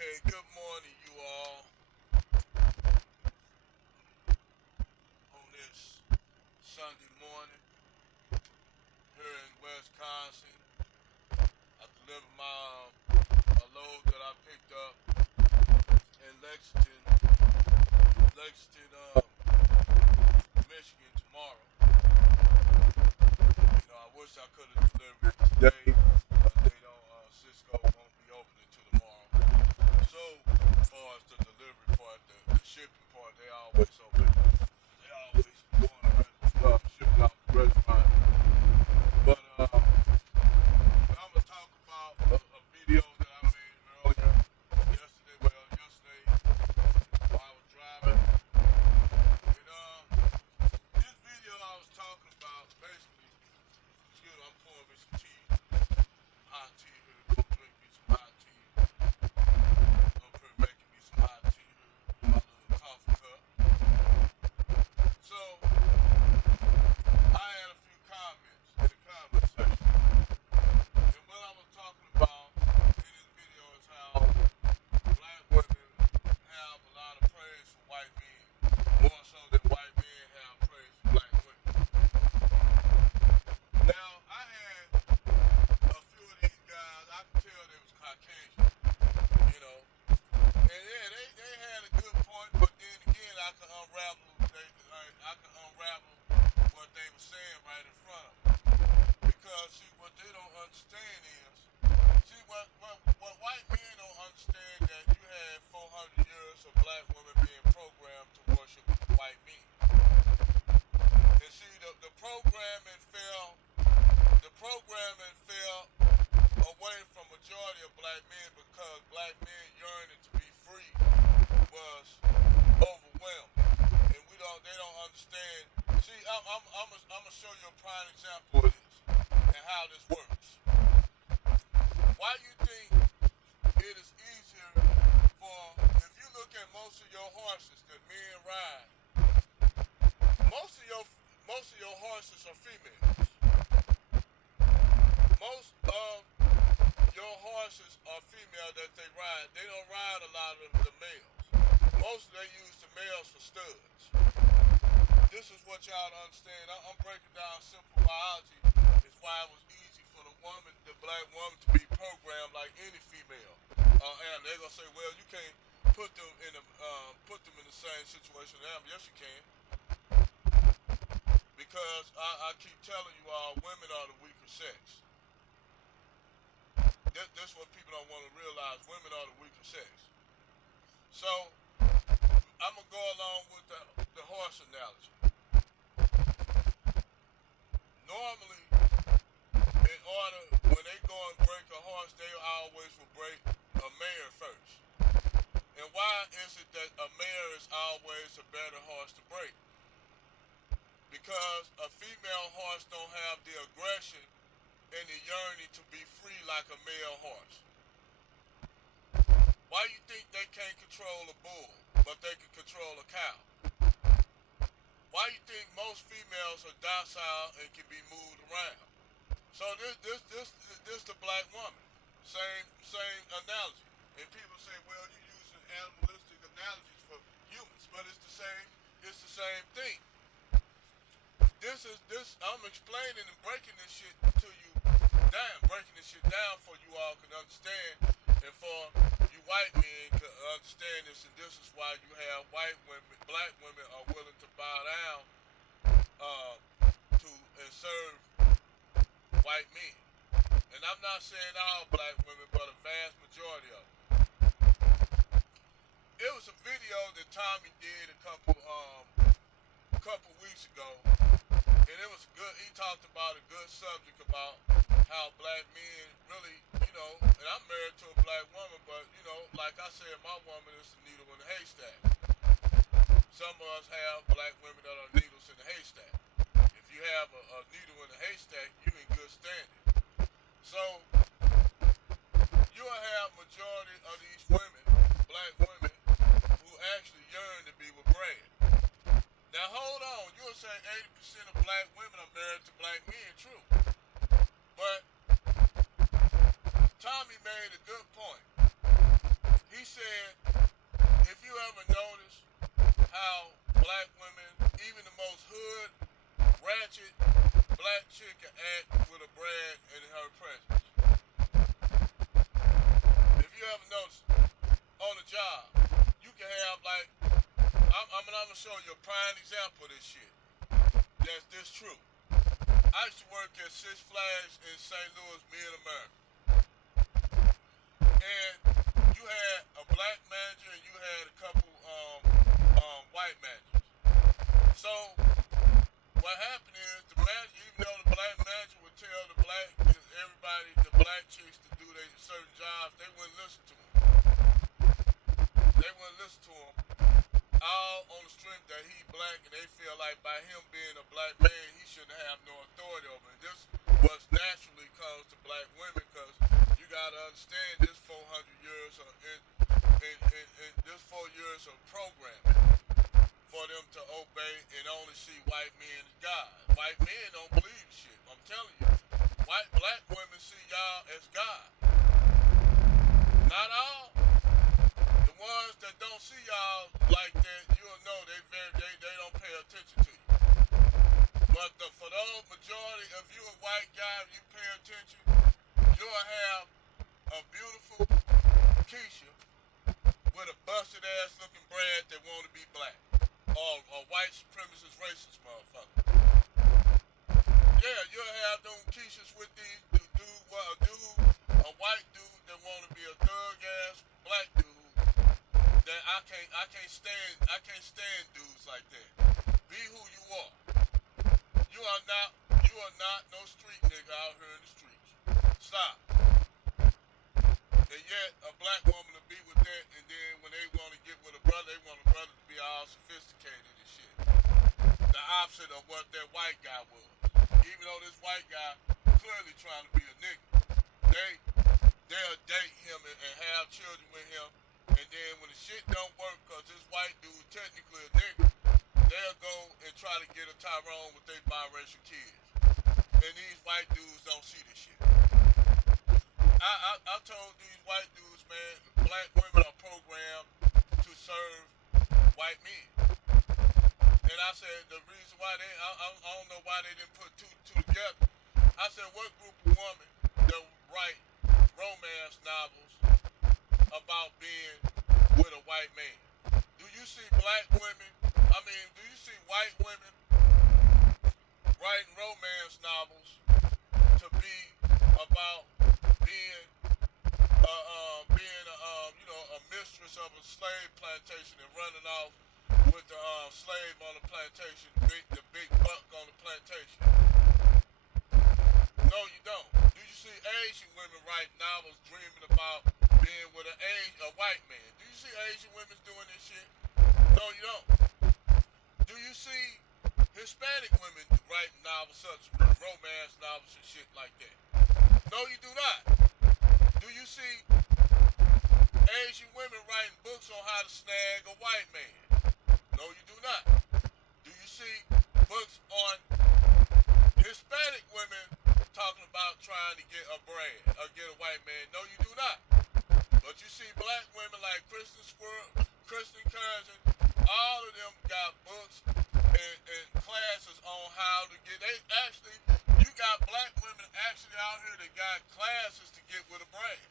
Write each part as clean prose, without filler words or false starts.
Okay, good morning, you all, on this Sunday morning here in Wisconsin. I delivered my load that I picked up in Lexington, Michigan tomorrow. I wish I could have delivered it today, but they don't. Cisco won't be open until tomorrow. So, as far as the delivery part, the shipping part, they always open. They always going around shipping out the restaurant. But I'm gonna talk about a video that I made earlier yesterday while I was driving. And this video I was talking about basically, excuse me, I'm pouring me some tea, hot tea here. Go drink me some hot tea. Up here making me some hot tea here in my little coffee cup. So I had a few comments in the comment section. And what I was talking about in this video is how black women have a lot of praise for white men, more so than white men have praise for black women. Now, I had a few of these guys, I could tell they was Caucasian, and yeah, they had a good point, but then again, I could unravel what they were saying right in front of them. Because, see, what they don't understand is, what white men don't understand, that you had 400 years of black women being programmed to worship white men. And see, the programming fell away from majority of black men because black men yearning to be free was overwhelmed. And they don't understand. See, I'm gonna show you a prime example of this and how this works. Why you think it is easier if you look at most of your horses that men ride, most of your horses are females. Most of your horses are female that they ride. They don't ride a lot of the males. Most of they use the males for studs. This is what y'all understand. I'm breaking down simple biology. Is why it was easy for the black woman, to be programmed like any female. And they're gonna say, well, you can't put them in the same situation as them. Yes, you can. Because I keep telling you all, women are the weaker sex. That's what people don't want to realize. Women are the weaker sex. So I'm gonna go along with the horse analogy. Normally, when they go and break a horse, they always will break a mare first. And why is it that a mare is always a better horse to break? Because a female horse don't have the aggression and the yearning to be free like a male horse. Why you think they can't control a bull, but they can control a cow? Why you think most females are docile and can be moved around? So this the black woman. Same analogy. And people say, well, you're using animalistic analogies for humans, but it's the same thing. I'm explaining and breaking this shit down for you all can understand, and for you white men to understand this, and this is why you have black women are willing to bow down to and serve white men. And I'm not saying all black women, but a vast majority of them. It was a video that Tommy did a couple weeks ago, and it was good. He talked about a good subject about how black men really, and I'm married to a black woman, but like I said, my woman is the needle in the haystack. Some of us have black women that are needles in the haystack. If you have a needle in the haystack, you in good standing. So you'll have majority of these women, black women, who actually yearn to be with Brad. Now hold on, you'll say 80% of black women are married to black men, true. But Tommy made a good point. He said ratchet black chick can act with a brand in her presence. If you ever noticed, on the job, you can have like, I'm gonna show you a prime example of this shit. That's this true. I used to work at Six Flags in St. Louis, Mid-America. And you had a black manager and you had a couple white managers. So what happened is the manager, even though the black manager would tell the black chicks to do their certain jobs, they wouldn't listen to him. They wouldn't listen to him. All on the strength that he black and they feel like by him being a black man, he shouldn't have no authority over it. This was naturally caused to black women because you gotta understand this 400 years of this 4 years of programming for them to obey and only see white men as God. White men don't believe shit. I'm telling you. Black women see y'all as God. Not all. The ones that don't see y'all like that, you'll know they don't pay attention to you. But for those majority, if you a white guy, if you pay attention, you'll have a beautiful Keshia with a busted ass looking Brad that want to be black. Or a white supremacist racist motherfucker. Yeah, you'll have them Keshias with these a white dude that want to be a thug ass black dude. That I can't stand dudes like that. Be who you are. You are not no street nigga out here in the streets. Stop. And yet a black woman will be with that, and then when they want to get with a brother, they want a brother to be all sophisticated and shit. The opposite of what that white guy was. Even though this white guy clearly trying to be a nigga, they'll date him and have children with him, and then when the shit don't work, cause this white dude technically a nigga, they'll go and try to get a Tyrone with their biracial kids. And these white dudes don't see this shit. I told these white dudes, man, black women are programmed to serve white men. And I said the reason why I don't know why they didn't put two together. I said what group of women that write romance novels about being with a white man? Do you see black women? Do you see white women writing romance novels to be about being a mistress of a slave plantation and running off with the slave on the plantation, the big buck on the plantation? No, you don't. Do you see Asian women write novels dreaming about being with a white man? Do you see Asian women doing this shit? No, you don't. Do you see Hispanic women writing novels such as romance novels and shit like that? No, you do not. Do you see Asian women writing books on how to snag a white man? No, you do not. Do you see books on Hispanic women talking about trying to get a brand or get a white man? No, you do not. But you see black women like Kristen Cousin, all of them got books and classes on how to get. You got black women actually out here that got classes to get with a brand.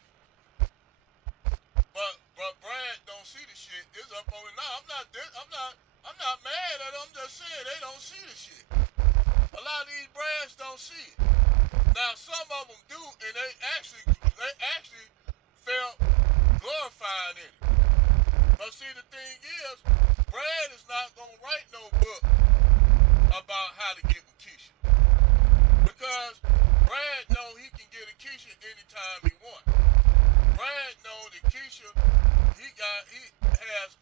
But Brad don't see the shit. It's up on it. No, I'm not mad at them. I'm just saying they don't see the shit. A lot of these brands don't see it. Now some of them do, and they actually felt glorified in it. But see, the thing is, Brad is not gonna write no book about how to get with Keshia, because Brad know he can get a Keshia anytime he wants. Brad know that Keshia, he's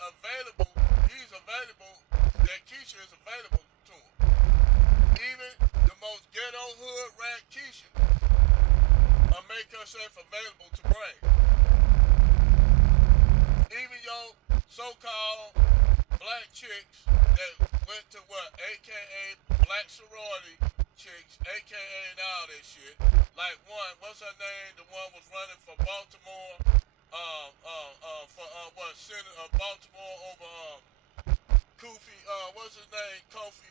available, that Keshia is available to him. Even the most ghetto hood rat Keshia make herself available to Brad. Even your so-called black chicks that went to AKA black sorority chicks, AKA and all that shit. Like one, what's her name? The one was running for Baltimore, Baltimore over Kofi, what's his name? Kofi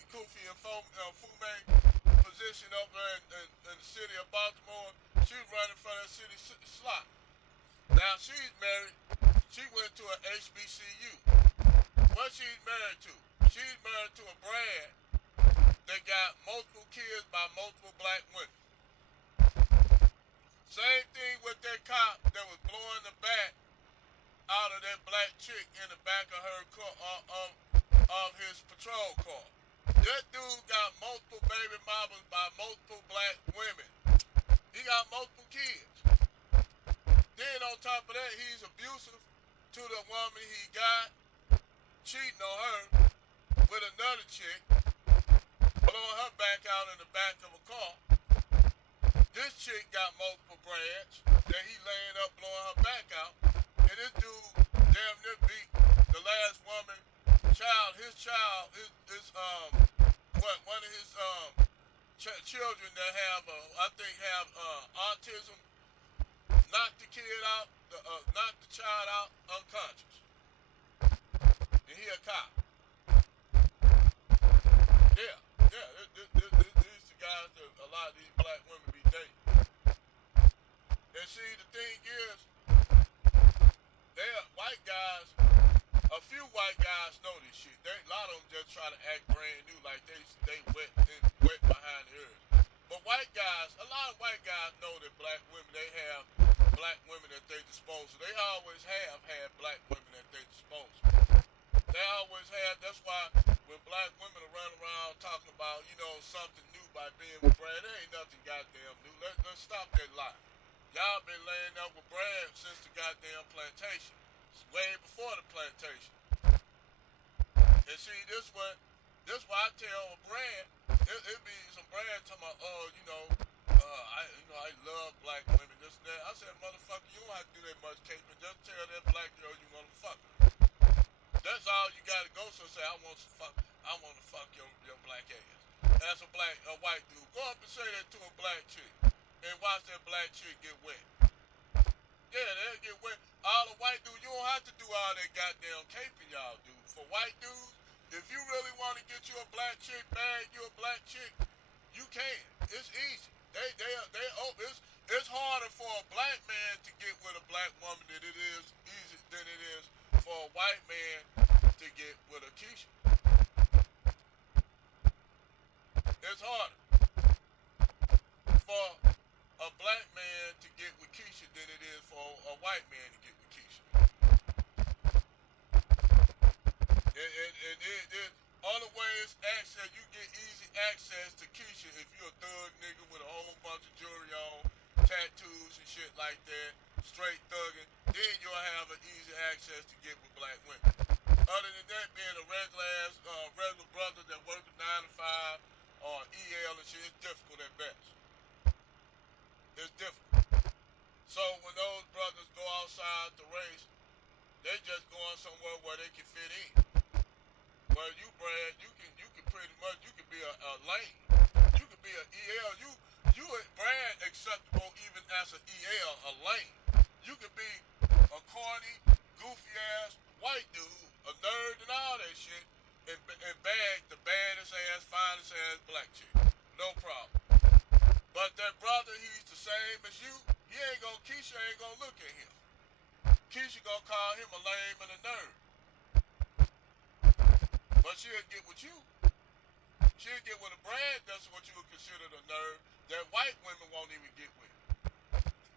and Fume. position over in the city of Baltimore. She was running for that city slot. Now she's married. She went to an HBCU. What she's married to? She's married to a Brad that got multiple kids by multiple black women. Same thing with that cop that was blowing the back out of that black chick in the back of her car, of his patrol car. That dude got multiple baby mamas by multiple black women. He got multiple kids. Then on top of that, he's abusive to the woman he got, cheating on her with another chick, blowing her back out in the back of a car. This chick got multiple brands that he laying up blowing her back out. And this dude damn near beat the last woman one of his children that have autism, knocked the kid out, knocked the child out unconscious. And he a cop. Yeah, these the guys that a lot of these black women be dating. And see, the thing is, white guys, a few white guys know this shit. A lot of them just try to act brand new, like they wet behind the ears. But white guys, a lot of white guys know that black women, they have black women at their disposal. They always have had black women at their disposal. They always have. That's why when black women are running around talking about, something new by being with Brad, there ain't nothing goddamn new. Let's stop that lie. Y'all been laying up with Brad since the goddamn plantation. Way before the plantation. And see, this why I tell a Brad, it be some Brad talking about, I love black women, this and that. I said, motherfucker, you don't have to do that much caping. Just tell that black girl you want to fuck her. That's all you gotta go. So say, I want to fuck your black ass. That's a white dude. Go up and say that to a black chick, and watch that black chick get wet. Yeah, they'll get wet. All the white dudes, you don't have to do all that goddamn caping y'all do. For white dudes, if you really want to get you a black chick, bag you a black chick, you can. It's easy. It's harder for a black man to get with a black woman than it is for a white man to get with a Keshia. It's harder for a black man to get with Keshia than it is for a white man to get with Keshia. And other ways access, you get easy access to Keshia if you're a thug nigga with a whole bunch of jewelry on, tattoos and shit like that, straight thugging, then you'll have an easy access to get with black women. Other than that, being a regular brother that works 9 to 5 or EL and shit, it's difficult at best. It's difficult. So when those brothers go outside the race, they just going somewhere where they can fit in. Well, you, Brad, you can pretty much, you can be a lane. You can be an EL. You Brad acceptable even as an EL, a lane. You can be a corny, goofy ass white dude, a nerd and all that shit, and bag the baddest ass, finest ass black chick. No problem. But that brother, he's the same as you. Keshia ain't gonna look at him. Keshia gonna call him a lame and a nerd. But she'll get with you. She'll get with a Brad, that's what you would consider the nerd, that white women won't even get with.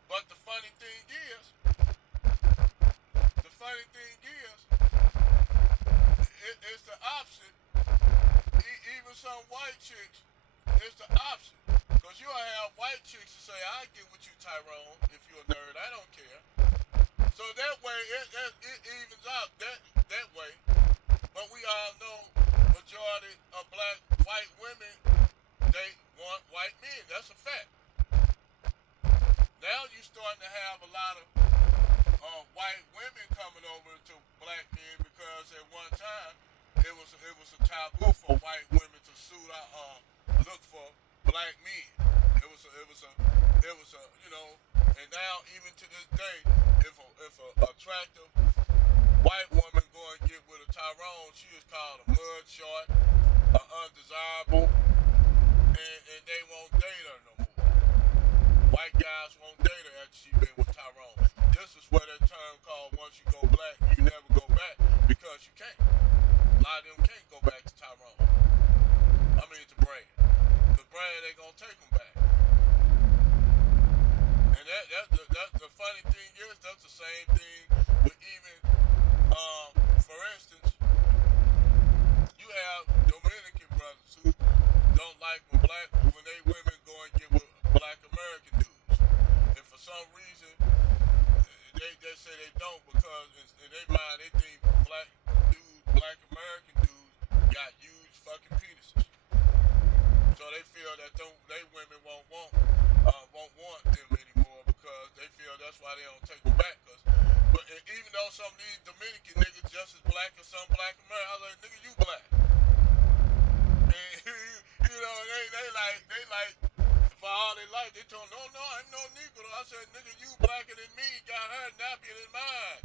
But the funny thing is, it's the opposite. Even some white chicks, it's the opposite. Because you'll have white chicks to say, I get with you, Tyrone, if you're a nerd. I don't care. So that way, it evens out that way. But we all know majority of white women, they want white men. That's a fact. Now you're starting to have a lot of white women coming over to black men because at one time it was a taboo for white women to look for black men. It was a and now even to this day, if a attractive white woman go and get with a Tyrone, she is called a mudshot, undesirable, and they won't same thing with even, for instance, you have Dominican brothers who don't like when they women go and get with black American dudes. And for some reason, they say they don't because in their mind they think black American dudes got huge fucking penises. So they feel that they women won't want them anymore because they feel that's why they don't take them back. But even though some of these Dominican niggas just as black as some black Americans, I was like, nigga, you black. And you know, they like for all they like, they told no, I'm no Negro. I said, nigga, you blacker than me, got her nappier than mine.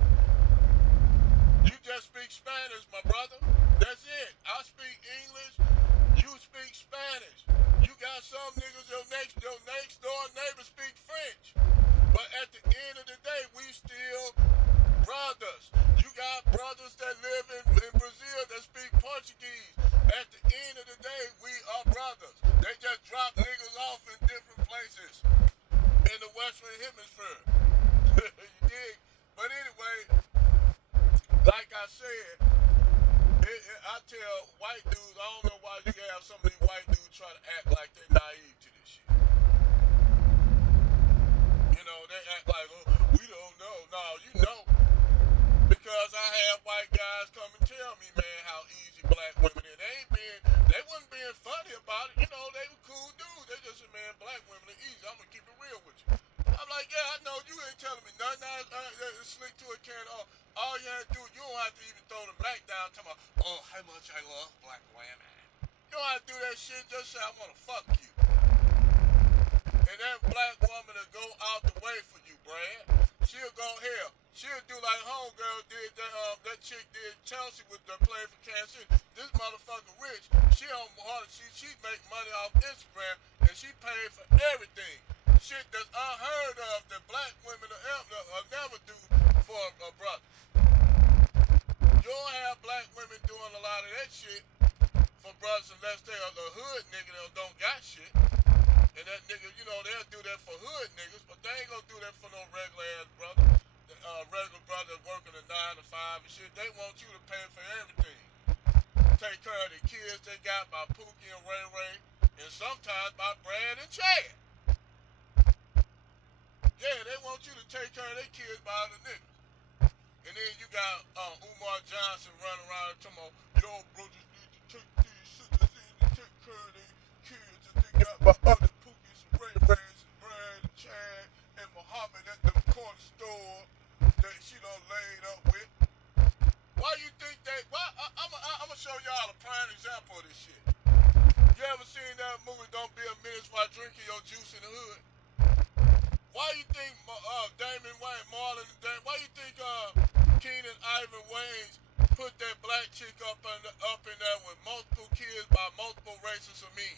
You just speak Spanish, my brother. That's it. I speak English. You speak Spanish. You got some niggas, your next door neighbor speak French. But at the end of the day, we still brothers. You got brothers that live in Brazil that speak Portuguese. At the end of the day, we are brothers. They just drop niggas off in different places in the Western Hemisphere. You dig? But anyway, like I said, I tell white dudes, I don't know why you have some of these white dudes try to act like they're naive to this shit. You know, they act like, oh, we don't know. No, you know. Because I have white guys come and tell me, man, how easy black women are. They wasn't being funny about it. You know, they were cool dudes. They just said, man, black women are easy. I'm going to keep it real with you. I'm like, yeah, I know. You ain't telling me nothing. Slick to a can. All you have to do, you don't have to even throw the black down. Talking about, oh, how much I love black women. You don't have to do that shit. Just say, I want to fuck you. And that black woman will go out the way for you, Brad. She'll go here. She'll do like homegirl did, that chick did Chelsea with the play for Kansas City. This motherfucker rich. She make money off Instagram and she paid for everything. Shit that's unheard of that black women will never do for a brother. You don't have black women doing a lot of that shit for brothers unless they are the hood nigga that don't got shit. And that nigga, you know, they'll do that for hood niggas, but they ain't gonna do that for no regular ass brother. Regular brother working a 9 to 5 and shit. They want you to pay for everything. Take care of the kids they got by Pookie and Ray Ray, and sometimes by Brad and Chad. Yeah, they want you to take care of their kids by the niggas. And then you got Umar Johnson running around and talking about, yo, brothers need to take these sisters in to take care of their kids that they got by other Pookies and Ray Rays and Brad and Chad and Muhammad at the corner store that she done laid up with. Why you think that? I'm gonna show y'all a prime example of this shit. You ever seen that movie, Don't Be a Menace while drinking your juice in the hood? Why you think Damon Wayans, Marlon and Damon, why you think Keenan Ivan Wayans put that black chick up in there with multiple kids by multiple races of men?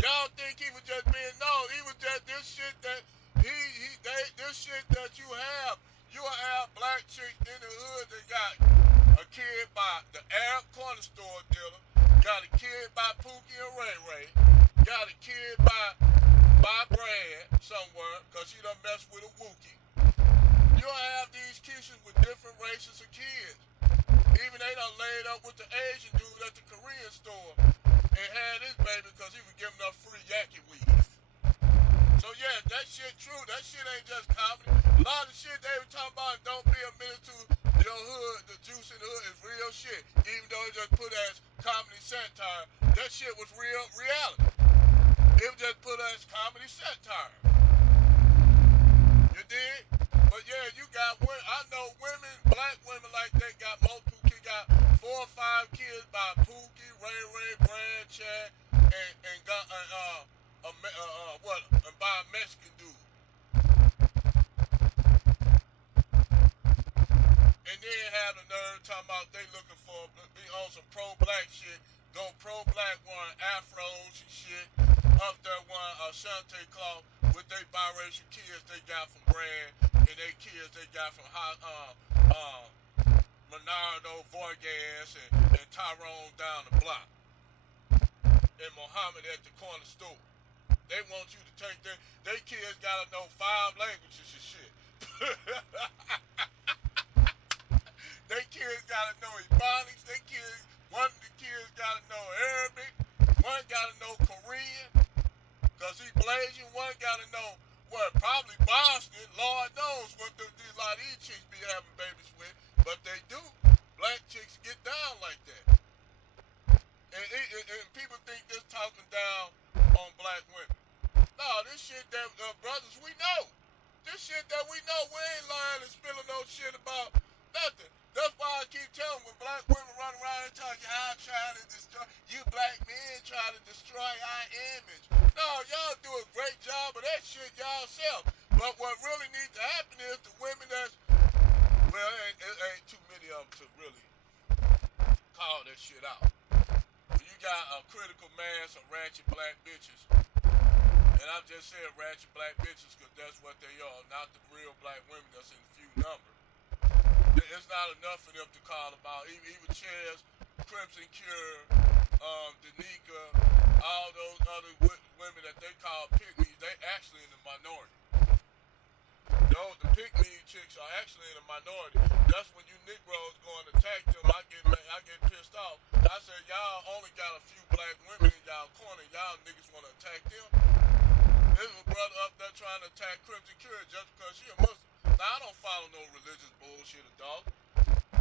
Y'all think he was just being, no, he was just this shit that this shit that you have. You have black chicks in the hood that got a kid by the Arab corner store dealer, got a kid by Pookie and Ray Ray, got a kid by Brad somewhere, cause she done messed with a Wookiee. You'll have these kisses with different races of kids. Even they done laid up with the Asian dude at the Korean store and had his baby cause he was giving up free yaki weed. So yeah, that shit true. That shit ain't just comedy. A lot of shit they were talking about, Don't Be a Menace to your hood, the juice in the hood is real shit. Even though it just put as comedy satire, that shit was real reality. It was just put as comedy satire. You dig? But yeah, you got women, I know women, black women like that got multiple kids, got 4 or 5 kids by Pookie, Ray Ray, Brad, Chad, and got and by a Mexican dude. And then have the nerve talking about they looking for be on some pro-black shit, go pro-black one, afros and shit, up there one Ashanti cloth with they biracial kids they got from Brad and they kids they got from Bernardo Vargas and Tyrone down the block. And Muhammad at the corner store. They want you to take they kids gotta know 5 languages and shit. shit out. When you got a critical mass of ratchet black bitches, and I've just said ratchet black bitches because that's what they are, not the real black women that's in few numbers. It's not enough for them to call about. Even Chairs, Crimson Cure, the Nikka, all those other women that they call pick-me, they actually in the minority. No, the pick-me chicks are actually in the minority. That's when you Negroes go and attack them. I get pissed off. I said, y'all only got a few black women in y'all corner. Y'all niggas want to attack them. There's a brother up there trying to attack Crimson Cure just because she a Muslim. Now, I don't follow no religious bullshit, dog.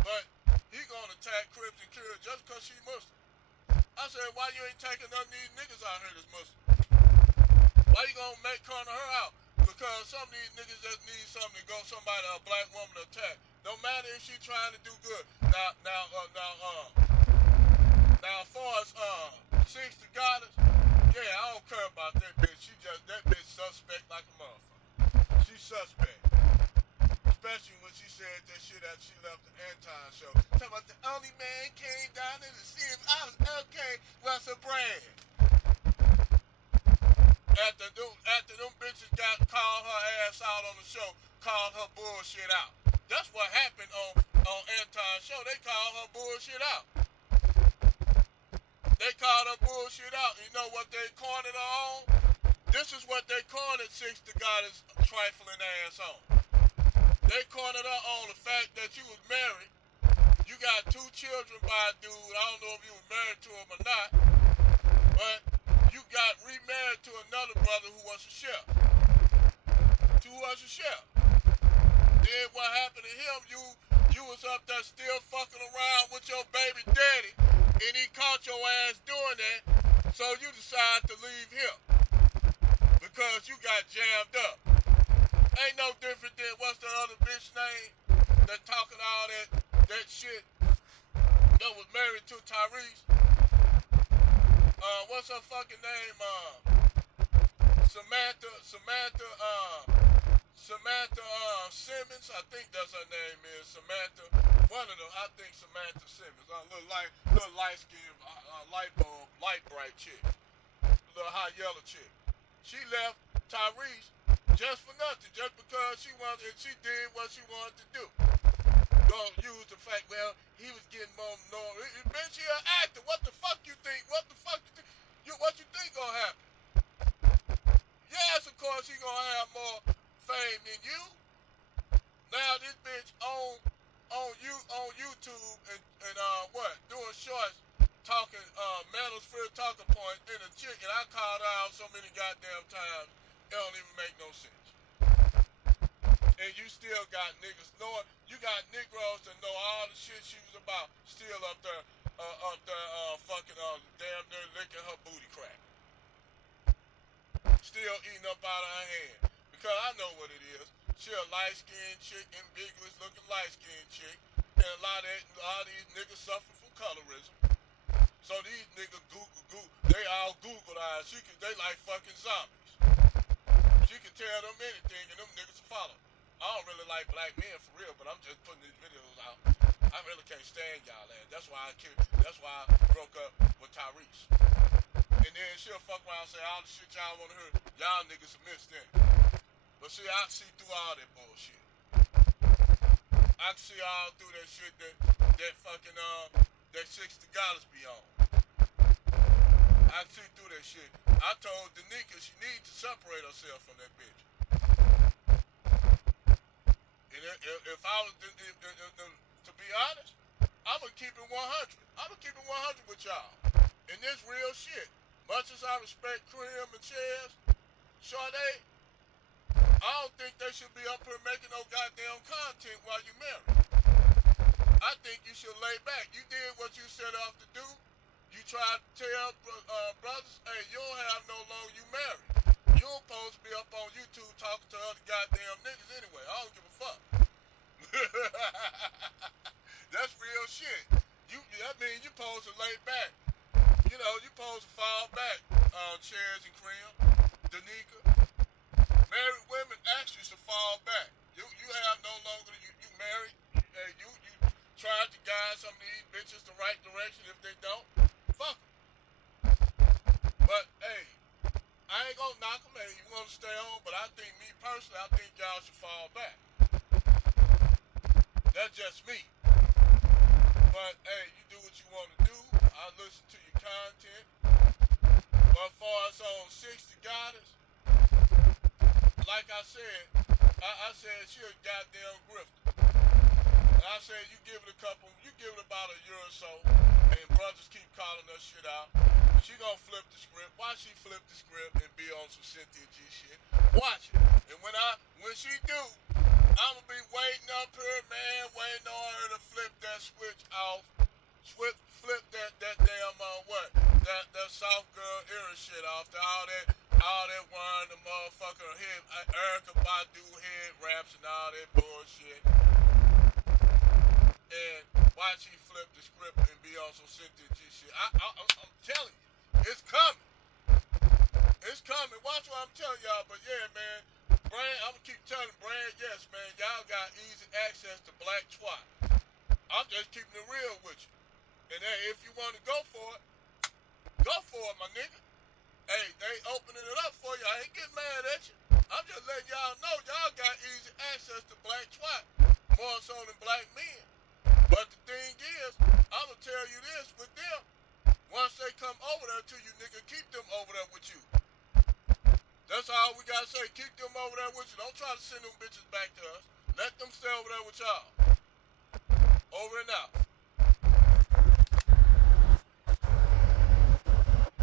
But he gonna attack Crimson Cure just because she Muslim. I said, why you ain't taking none of these niggas out here that's Muslim? Why you gonna make corner her out? Because some of these niggas just need something to go somebody, a black woman to attack. No matter if she trying to do good. Now, as far as Six the Goddess, yeah, I don't care about that bitch. That bitch suspect like a motherfucker. She suspect. Especially when she said that shit after she left the Anton show. Talking about the only man came down there to see if I was okay was a brand. After them bitches called her ass out on the show, called her bullshit out. That's what happened on Anton show. They called her bullshit out. They called her bullshit out. You know what they cornered her on? This is what they cornered Six the Goddess trifling ass on. They cornered her on the fact that you was married. You got 2 children by a dude. I don't know if you were married to him or not. But you got remarried to another brother who was a chef. Then what happened to him, you was up there still fucking around with your baby daddy, and he caught your ass doing that, so you decided to leave him. Because you got jammed up. Ain't no different than what's the other bitch name that talking all that shit that was married to Tyrese. What's her fucking name? Samantha Simmons. I think that's her name is Samantha. One of them. I think Samantha Simmons. Little light skin, light bright chick. Little hot yellow chick. She left Tyrese just for nothing, just because she did what she wanted to do. Don't use the fact, well, he was getting more. Bitch, he an actor. What the fuck you think? What you think gonna happen? Yes, of course he gonna have more fame than you. Now this bitch on YouTube and doing shorts, talking manosphere talking points in a chick, and I called her out so many goddamn times, it don't even make no sense. And you still got niggas knowing, you got Negroes that know all the shit she was about, still up there fucking damn near licking her booty crack. Still eating up out of her hand. Because I know what it is. She a light-skinned chick, ambiguous looking light-skinned chick, and a lot of these niggas suffer from colorism. So these niggas they all Google eyes. They like fucking zombies. She can tell them anything and them niggas follow. I don't really like black men for real, but I'm just putting these videos out. I really can't stand y'all ass. That's why I broke up with Tyrese. And then she'll fuck around and say all the shit y'all want to hear. Y'all niggas will miss that. But see, I see through all that bullshit. I can see all through that shit that fucking that Six the Goddess be on. I see through that shit. I told the Nikka she needs to separate herself from that bitch. And if I was to be honest, I'ma keep it 100. I'ma keep it 100 with y'all. And this real shit. Much as I respect Cream and Chairs, Sade, I don't think they should be up here making no goddamn content while you married. I think you should lay back. You did what you set off to do. You tried to tell brothers, hey, you don't have no longer you married. You don't supposed to be up on YouTube talking to other goddamn niggas anyway. I don't give a fuck. That's real shit. That means you supposed to lay back. You know, you supposed to fall back on Chairs and Cream, Danica. Married women actually should fall back. You have no longer, you married, you tried to guide some of these bitches the right direction if they I think, me personally, I think y'all should fall back. That's just me. But hey, you do what you want to do. I listen to your content. But as far as on 60 goddess, like I said, I said she a goddamn grifter. And I said you give it about a year or so, and brothers keep calling her shit out. She gonna flip the script. Why she flip the script and be on some Cynthia G shit? Watch it. And when she do, I'ma be waiting up here, man, waiting on her to flip that switch off. Flip that damn that soft girl era shit off. All that wine, the motherfucker head, Erica Badu head raps and all that bullshit. And watch he flip the script and be on some Cynthia G shit. I'm telling you, it's coming. It's coming. Watch what I'm telling y'all. But yeah, man, Brand, I'm gonna keep telling Brand, yes, man, y'all got easy access to Black Twat. I'm just keeping it real with you. And hey, if you want to go for it, my nigga. Hey, they opening it up for you. I ain't getting mad at you. I'm just letting y'all know y'all got easy access to Black Twat, more so than black men. But the thing is, I'ma tell you this with them. Once they come over there to you, nigga, keep them over there with you. That's all we gotta say. Keep them over there with you. Don't try to send them bitches back to us. Let them stay over there with y'all. Over and out.